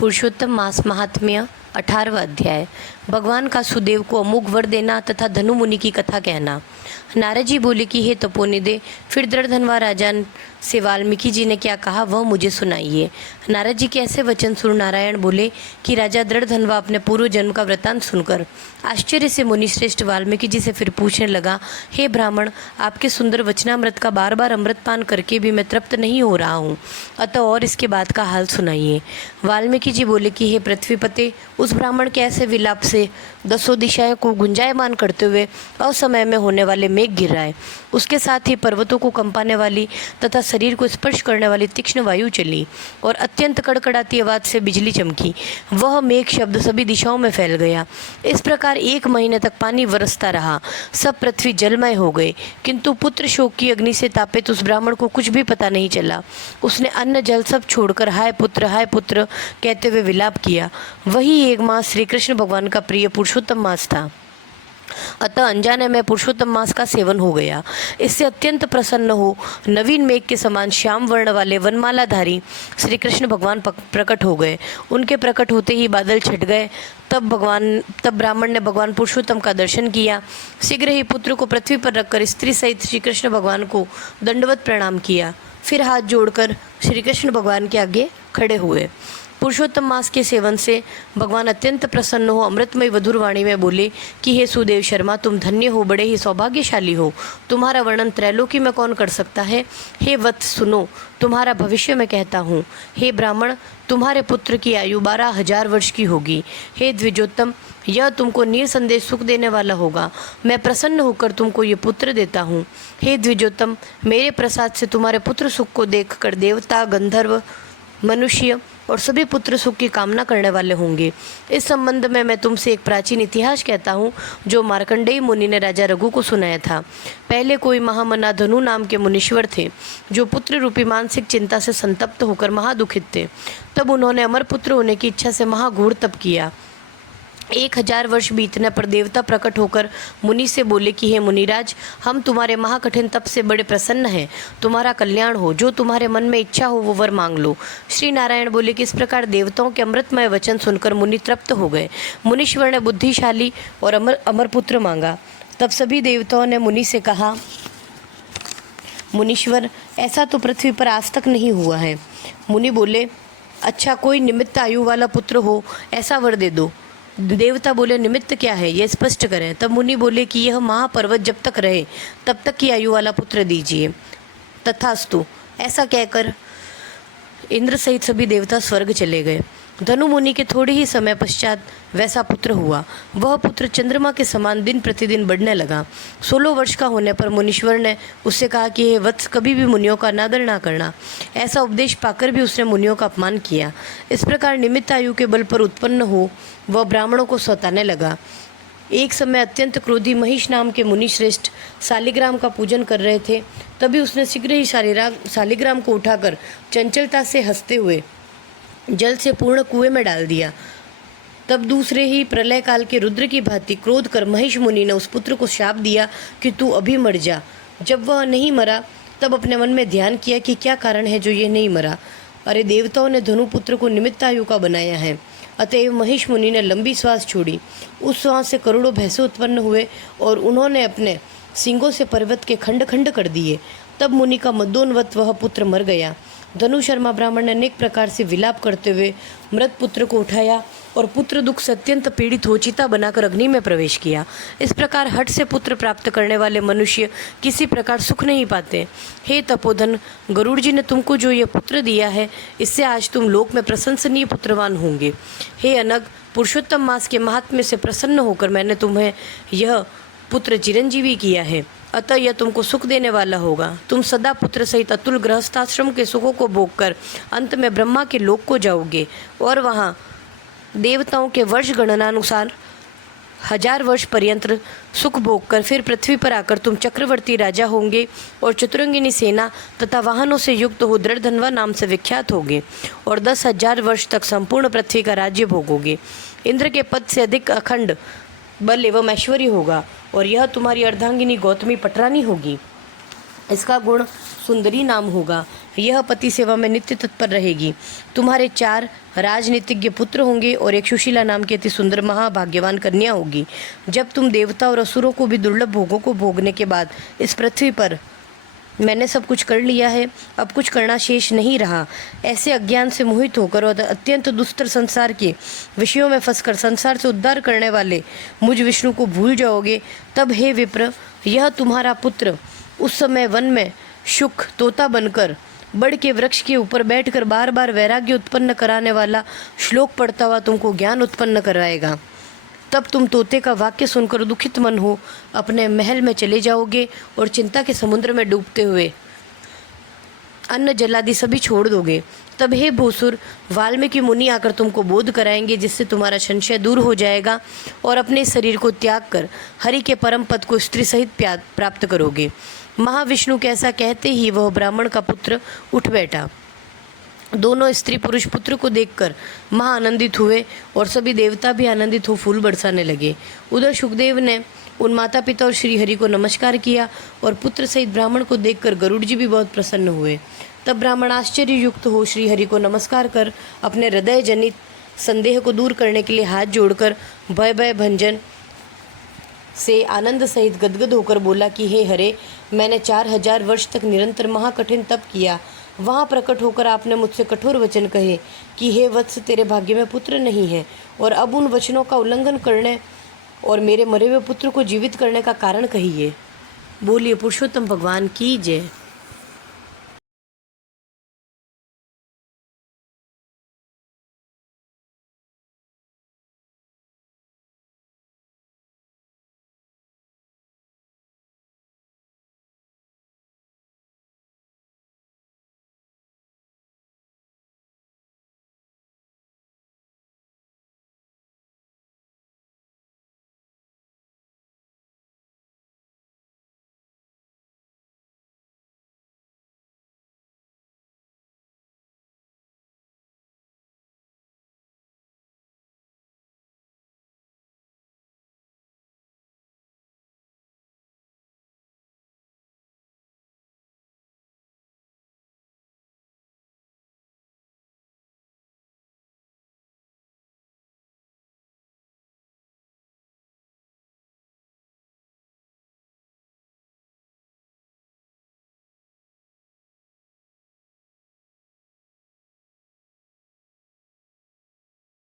पुरुषोत्तम मास महात्म्य 18वां अध्याय। भगवान का सुदेव को अमोघ वर देना तथा धनु मुनि की कथा कहना। नारद जी बोले कि हे तपोनिधे, फिर दृढ़धनवा राजा से वाल्मीकि जी ने क्या कहा वह मुझे सुनाइए। नारद जी के ऐसे वचन सुन नारायण बोले कि राजा दृढ़धनवा अपने पूर्व जन्म का वृतांत सुनकर आश्चर्य से मुनिश्रेष्ठ वाल्मीकि जी से फिर पूछने लगा, हे ब्राह्मण, आपके सुंदर वचनामृत का बार बार अमृत पान करके भी मैं तृप्त नहीं हो रहा हूँ, अतः और इसके बाद का हाल सुनाइए। वाल्मीकि जी बोले कि हे पृथ्वीपते, उस ब्राह्मण के ऐसे विलाप से दसों दिशाएं को गुंजायमान करते हुए असमय में होने वाले मेघ गिर रहा है। उसके साथ ही पर्वतों को कंपाने वाली तथा शरीर को स्पर्श करने वाली तीक्ष्ण वायु चली और अत्यंत कड़कड़ाती आवाज से बिजली चमकी। वह मेघ शब्द सभी दिशाओं में फैल गया। इस प्रकार 1 महीने तक पानी बरसता रहा। सब पृथ्वी जलमय हो गए, किंतु पुत्र शोक की अग्नि से तापित उस ब्राह्मण को कुछ भी पता नहीं चला। उसने अन्न जल सब छोड़कर हाय पुत्र कहते हुए विलाप किया। वही 1 मास श्री कृष्ण भगवान का प्रिय पुरुषोत्तम मास था। अतः अनजाने में पुरुषोत्तम मास का सेवन हो गया। इससे अत्यंत प्रसन्न हो नवीन मेघ के समान श्याम वर्ण वाले वनमालाधारी श्री कृष्ण भगवान प्रकट हो गए। उनके प्रकट होते ही बादल छट गए। तब ब्राह्मण ने भगवान पुरुषोत्तम का दर्शन किया। शीघ्र ही पुत्र को पृथ्वी पर रखकर स्त्री सहित श्री कृष्ण भगवान को दंडवत प्रणाम किया। फिर हाथ जोड़कर श्री कृष्ण भगवान के आगे खड़े हुए। पुरुषोत्तम मास के सेवन से भगवान अत्यंत प्रसन्न हो अमृतमय वधुर वाणी में बोले कि हे सुदेव शर्मा, तुम धन्य हो, बड़े ही सौभाग्यशाली हो। तुम्हारा वर्णन त्रैलोकी में कौन कर सकता है। हे वत्स सुनो, तुम्हारा भविष्य मैं कहता हूँ। हे ब्राह्मण, तुम्हारे पुत्र की आयु 12,000 वर्ष की होगी। हे द्विजोत्तम, यह तुमको निसंदेह सुख देने वाला होगा। मैं प्रसन्न होकर तुमको ये पुत्र देता हूँ। हे द्विजोत्तम, मेरे प्रसाद से तुम्हारे पुत्र सुख को देखकर देवता, गंधर्व, मनुष्य और सभी पुत्र सुख की कामना करने वाले होंगे। इस संबंध में मैं तुमसे एक प्राचीन इतिहास कहता हूँ जो मार्कंडेय मुनि ने राजा रघु को सुनाया था। पहले कोई महामना धनु नाम के मुनीश्वर थे जो पुत्र रूपी मानसिक चिंता से संतप्त होकर महादुखित थे। तब उन्होंने अमर पुत्र होने की इच्छा से महाघोर तप किया। 1000 वर्ष बीतने पर देवता प्रकट होकर मुनि से बोले कि हे मुनिराज, हम तुम्हारे महाकठिन तप से बड़े प्रसन्न हैं। तुम्हारा कल्याण हो, जो तुम्हारे मन में इच्छा हो वो वर मांग लो। श्री नारायण बोले कि इस प्रकार देवताओं के अमृतमय वचन सुनकर मुनि तृप्त हो गए। मुनीश्वर ने बुद्धिशाली और अमर पुत्र मांगा। तब सभी देवताओं ने मुनि से कहा, मुनीश्वर, ऐसा तो पृथ्वी पर आज तक नहीं हुआ है। मुनि बोले, अच्छा, कोई निमित्त आयु वाला पुत्र हो ऐसा वर दे दो। देवता बोले, निमित्त क्या है, यह स्पष्ट करें। तब मुनि बोले कि यह महापर्वत जब तक रहे तब तक की आयु वाला पुत्र दीजिए। तथास्तु, ऐसा कहकर इंद्र सहित सभी देवता स्वर्ग चले गए। धनु मुनि के थोड़े ही समय पश्चात वैसा पुत्र हुआ। वह पुत्र चंद्रमा के समान दिन प्रतिदिन बढ़ने लगा। 16 वर्ष का होने पर मुनीश्वर ने उससे कहा कि हे वत्स, कभी भी मुनियों का अनादर ना करना। ऐसा उपदेश पाकर भी उसने मुनियों का अपमान किया। इस प्रकार निमित्त आयु के बल पर उत्पन्न हो वह ब्राह्मणों को सताने लगा। एक समय अत्यंत क्रोधी महिष नाम के मुनि श्रेष्ठ शालिग्राम का पूजन कर रहे थे। तभी उसने शीघ्र ही शालिग्राम को उठाकर चंचलता से हंसते हुए जल से पूर्ण कुएं में डाल दिया। तब दूसरे ही प्रलय काल के रुद्र की भांति क्रोध कर महिष मुनि ने उस पुत्र को शाप दिया कि तू अभी मर जा। जब वह नहीं मरा तब अपने मन में ध्यान किया कि क्या कारण है जो ये नहीं मरा। अरे, देवताओं ने धनु पुत्र को निमित्त आयु का बनाया है। अतएव महिष मुनि ने लंबी श्वास छोड़ी। उस श्वास से करोड़ों भैंसे उत्पन्न हुए और उन्होंने अपने सींगों से पर्वत के खंड खंड कर दिए। तब मुनि का मदोन्वत वह पुत्र मर गया। धनु शर्मा ब्राह्मण ने अनेक प्रकार से विलाप करते हुए मृत पुत्र को उठाया और पुत्र दुख से अत्यंत पीड़ित हो चिता बनाकर अग्नि में प्रवेश किया। इस प्रकार हठ से पुत्र प्राप्त करने वाले मनुष्य किसी प्रकार सुख नहीं पाते। हे तपोधन, गरुड़ जी ने तुमको जो यह पुत्र दिया है, इससे आज तुम लोक में प्रशंसनीय पुत्रवान होंगे। हे अनग, पुरुषोत्तम मास के महात्म्य से प्रसन्न होकर मैंने तुम्हें यह पुत्र चिरंजीवी किया है, अतः यह तुमको सुख देने वाला होगा। तुम सदा पुत्र सहित अतुल गृहस्थाश्रम के सुखों को भोग कर अंत में ब्रह्मा के लोक को जाओगे और वहाँ देवताओं के वर्ष गणनानुसार 1000 वर्ष पर्यंत सुख भोग कर फिर पृथ्वी पर आकर तुम चक्रवर्ती राजा होंगे और चतुरंगिनी सेना तथा वाहनों से युक्त हो दृढ़धनवा नाम से विख्यात होगे और 10,000 वर्ष तक संपूर्ण पृथ्वी का राज्य भोगोगे। इंद्र के पद से अधिक अखंड बल एवं ऐश्वर्य होगा और यह तुम्हारी अर्धांगिनी गौतमी पटरानी होगी। इसका गुण सुंदरी नाम होगा। यह पति सेवा में नित्य तत्पर रहेगी। तुम्हारे 4 राजनीतिज्ञ पुत्र होंगे और एक सुशीला नाम की अति सुंदर महाभाग्यवान कन्या होगी। जब तुम देवता और असुरों को भी दुर्लभ भोगों को भोगने के बाद इस पृथ्वी पर मैंने सब कुछ कर लिया है, अब कुछ करना शेष नहीं रहा, ऐसे अज्ञान से मोहित होकर और अत्यंत दुस्तर संसार के विषयों में फंसकर संसार से उद्धार करने वाले मुझ विष्णु को भूल जाओगे, तब हे विप्र, यह तुम्हारा पुत्र उस समय वन में शुक तोता बनकर बड़ के वृक्ष के ऊपर बैठकर बार बार वैराग्य उत्पन्न कराने वाला श्लोक पढ़ता हुआ तुमको ज्ञान उत्पन्न कराएगा। तब तुम तोते का वाक्य सुनकर दुखित मन हो अपने महल में चले जाओगे और चिंता के समुद्र में डूबते हुए अन्न जलादि सभी छोड़ दोगे। तब हे भूसुर, वाल्मीकि मुनि आकर तुमको बोध कराएंगे, जिससे तुम्हारा संशय दूर हो जाएगा और अपने शरीर को त्याग कर हरि के परम पद को स्त्री सहित प्राप्त करोगे। महाविष्णु के ऐसा कहते ही वह ब्राह्मण का पुत्र उठ बैठा। दोनों स्त्री पुरुष पुत्र को देखकर महा आनंदित हुए और सभी देवता भी आनंदित हो फूल बरसाने लगे। उधर सुखदेव ने उन माता पिता और श्री हरि को नमस्कार किया और पुत्र सहित ब्राह्मण को देखकर गरुड़ जी भी बहुत प्रसन्न हुए। तब ब्राह्मण आश्चर्य युक्त हो श्री हरि को नमस्कार कर अपने हृदय जनित संदेह को दूर करने के लिए हाथ जोड़कर भय भय भंजन से आनंद सहित गदगद होकर बोला कि हे हरे, मैंने 4000 वर्ष तक निरंतर महाकठिन तप किया। वहाँ प्रकट होकर आपने मुझसे कठोर वचन कहे कि हे वत्स, तेरे भाग्य में पुत्र नहीं है, और अब उन वचनों का उल्लंघन करने और मेरे मरे हुए पुत्र को जीवित करने का कारण कहिए। बोलिए पुरुषोत्तम भगवान की जय।